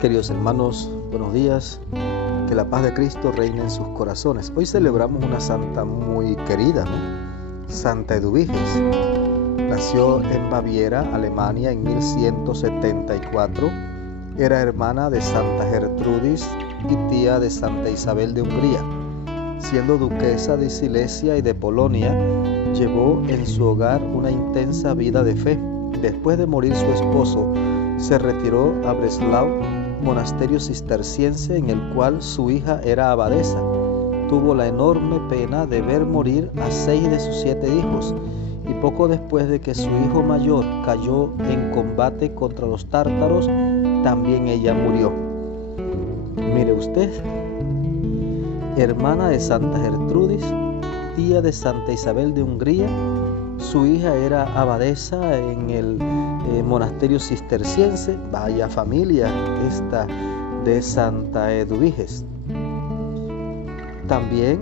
Queridos hermanos, buenos días. Que la paz de Cristo reine en sus corazones. Hoy celebramos una santa muy querida, ¿no? Santa Eduviges. Nació en Baviera, Alemania, en 1174. Era hermana de Santa Gertrudis y tía de Santa Isabel de Hungría. Siendo duquesa de Silesia y de Polonia, llevó en su hogar una intensa vida de fe. Después de morir su esposo, se retiró a Breslau, monasterio cisterciense en el cual su hija era abadesa. Tuvo la enorme pena de ver morir a 6 de sus 7 hijos, y poco después de que su hijo mayor cayó en combate contra los tártaros, también ella murió. Mire usted, hermana de Santa Gertrudis, tía de Santa Isabel de Hungría, su hija era abadesa en el monasterio cisterciense. Vaya familia esta de Santa Eduviges. También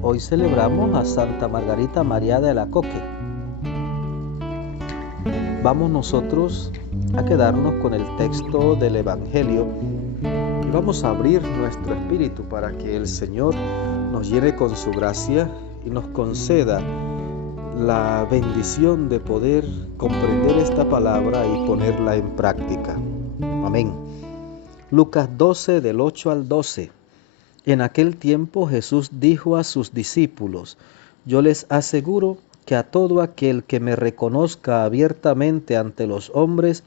hoy celebramos a Santa Margarita María de Alacoque. Vamos nosotros a quedarnos con el texto del Evangelio y vamos a abrir nuestro espíritu para que el Señor nos llene con su gracia y nos conceda la bendición de poder comprender esta palabra y ponerla en práctica. Amén. Lucas 12, del 8 al 12. En aquel tiempo Jesús dijo a sus discípulos: Yo les aseguro que a todo aquel que me reconozca abiertamente ante los hombres,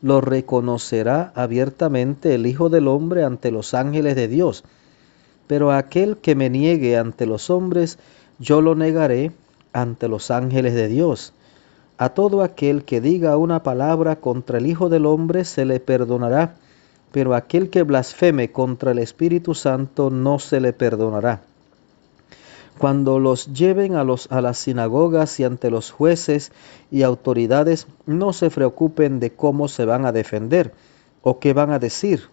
lo reconocerá abiertamente el Hijo del Hombre ante los ángeles de Dios. Pero a aquel que me niegue ante los hombres, yo lo negaré ante los ángeles de Dios. A todo aquel que diga una palabra contra el Hijo del Hombre se le perdonará, pero a aquel que blasfeme contra el Espíritu Santo no se le perdonará. Cuando los lleven a las sinagogas y ante los jueces y autoridades, no se preocupen de cómo se van a defender o qué van a decir,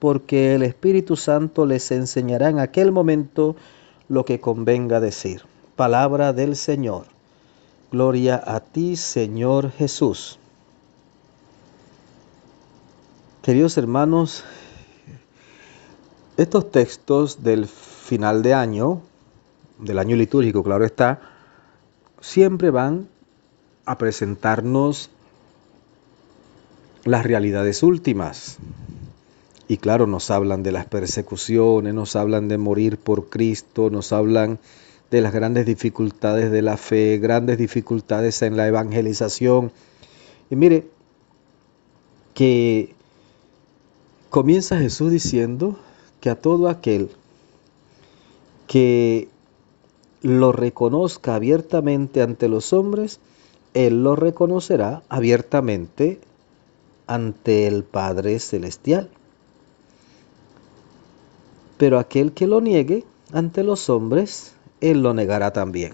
porque el Espíritu Santo les enseñará en aquel momento lo que convenga decir. Palabra del Señor. Gloria a ti, Señor Jesús. Queridos hermanos, estos textos del final de año, del año litúrgico, claro está, siempre van a presentarnos las realidades últimas. Y claro, nos hablan de las persecuciones, nos hablan de morir por Cristo, nos hablan de las grandes dificultades de la fe, grandes dificultades en la evangelización. Y mire que comienza Jesús diciendo que a todo aquel que lo reconozca abiertamente ante los hombres, Él lo reconocerá abiertamente ante el Padre Celestial. Pero aquel que lo niegue ante los hombres, Él lo negará también.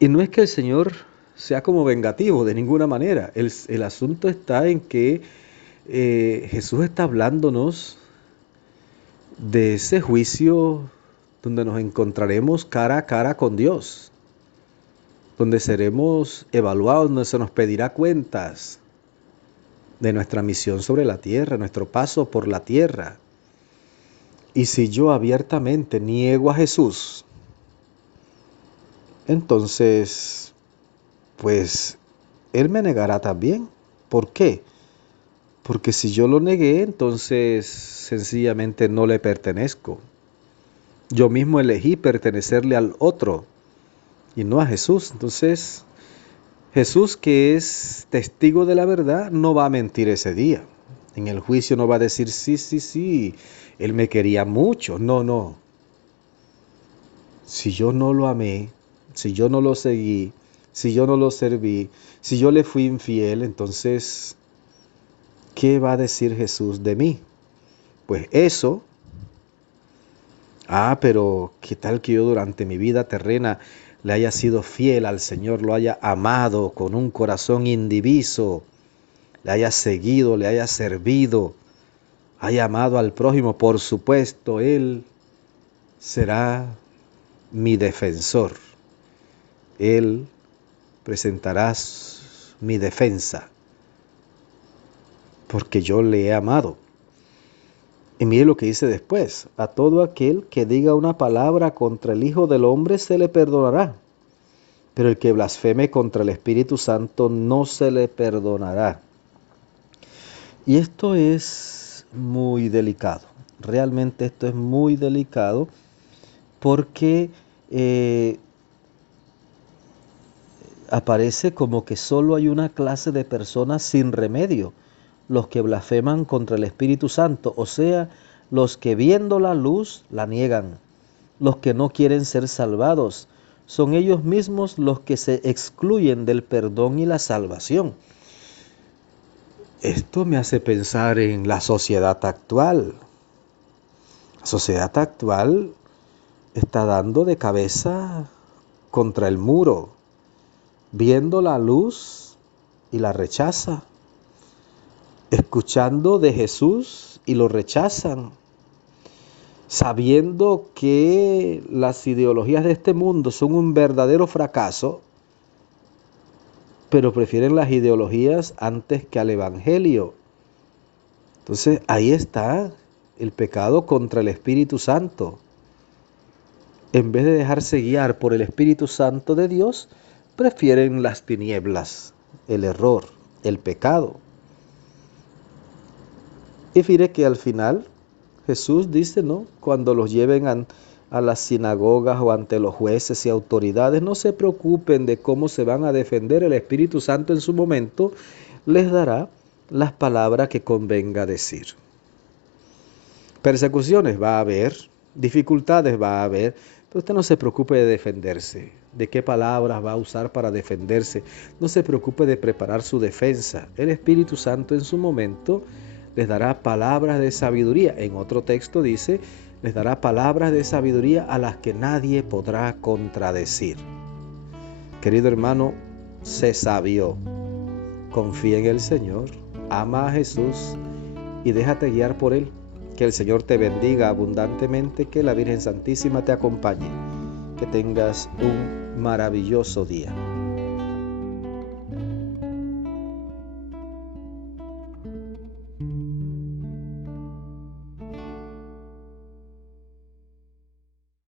Y no es que el Señor sea como vengativo de ninguna manera. El asunto está en que Jesús está hablándonos de ese juicio donde nos encontraremos cara a cara con Dios, donde seremos evaluados, donde se nos pedirá cuentas de nuestra misión sobre la tierra, nuestro paso por la tierra. Y si yo abiertamente niego a Jesús, entonces, pues, Él me negará también. ¿Por qué? Porque si yo lo negué, entonces sencillamente no le pertenezco. Yo mismo elegí pertenecerle al otro y no a Jesús. Entonces, Jesús, que es testigo de la verdad, no va a mentir ese día. En el juicio no va a decir, sí, Él me quería mucho. No. Si yo no lo amé, si yo no lo seguí, si yo no lo serví, si yo le fui infiel, entonces, ¿qué va a decir Jesús de mí? Pues eso. Pero ¿qué tal que yo durante mi vida terrena le haya sido fiel al Señor, lo haya amado con un corazón indiviso, le haya seguido, le haya servido, haya amado al prójimo? Por supuesto, Él será mi defensor. Él presentará mi defensa. porque yo le he amado. Y mire lo que dice después: a todo aquel que diga una palabra contra el Hijo del Hombre se le perdonará, pero el que blasfeme contra el Espíritu Santo no se le perdonará. Y esto es muy delicado, realmente esto es muy delicado, porque aparece como que solo hay una clase de personas sin remedio: los que blasfeman contra el Espíritu Santo, o sea, los que viendo la luz la niegan, los que no quieren ser salvados. Son ellos mismos los que se excluyen del perdón y la salvación. Esto me hace pensar en la sociedad actual. La sociedad actual está dando de cabeza contra el muro, viendo la luz y la rechaza, escuchando de Jesús y lo rechazan, sabiendo que las ideologías de este mundo son un verdadero fracaso, pero prefieren las ideologías antes que al Evangelio. Entonces ahí está el pecado contra el Espíritu Santo. En vez de dejarse guiar por el Espíritu Santo de Dios, prefieren las tinieblas, el error, el pecado. Y fíjate que al final Jesús dice, ¿no?, cuando los lleven a las sinagogas o ante los jueces y autoridades, no se preocupen de cómo se van a defender. El Espíritu Santo en su momento les dará las palabras que convenga decir. Persecuciones va a haber, dificultades va a haber, pero usted no se preocupe de defenderse, de qué palabras va a usar para defenderse. No se preocupe de preparar su defensa. El Espíritu Santo en su momento les dará palabras de sabiduría. En otro texto dice, les dará palabras de sabiduría a las que nadie podrá contradecir. Querido hermano, sé sabio, confía en el Señor, ama a Jesús y déjate guiar por Él. Que el Señor te bendiga abundantemente, que la Virgen Santísima te acompañe. Que tengas un maravilloso día.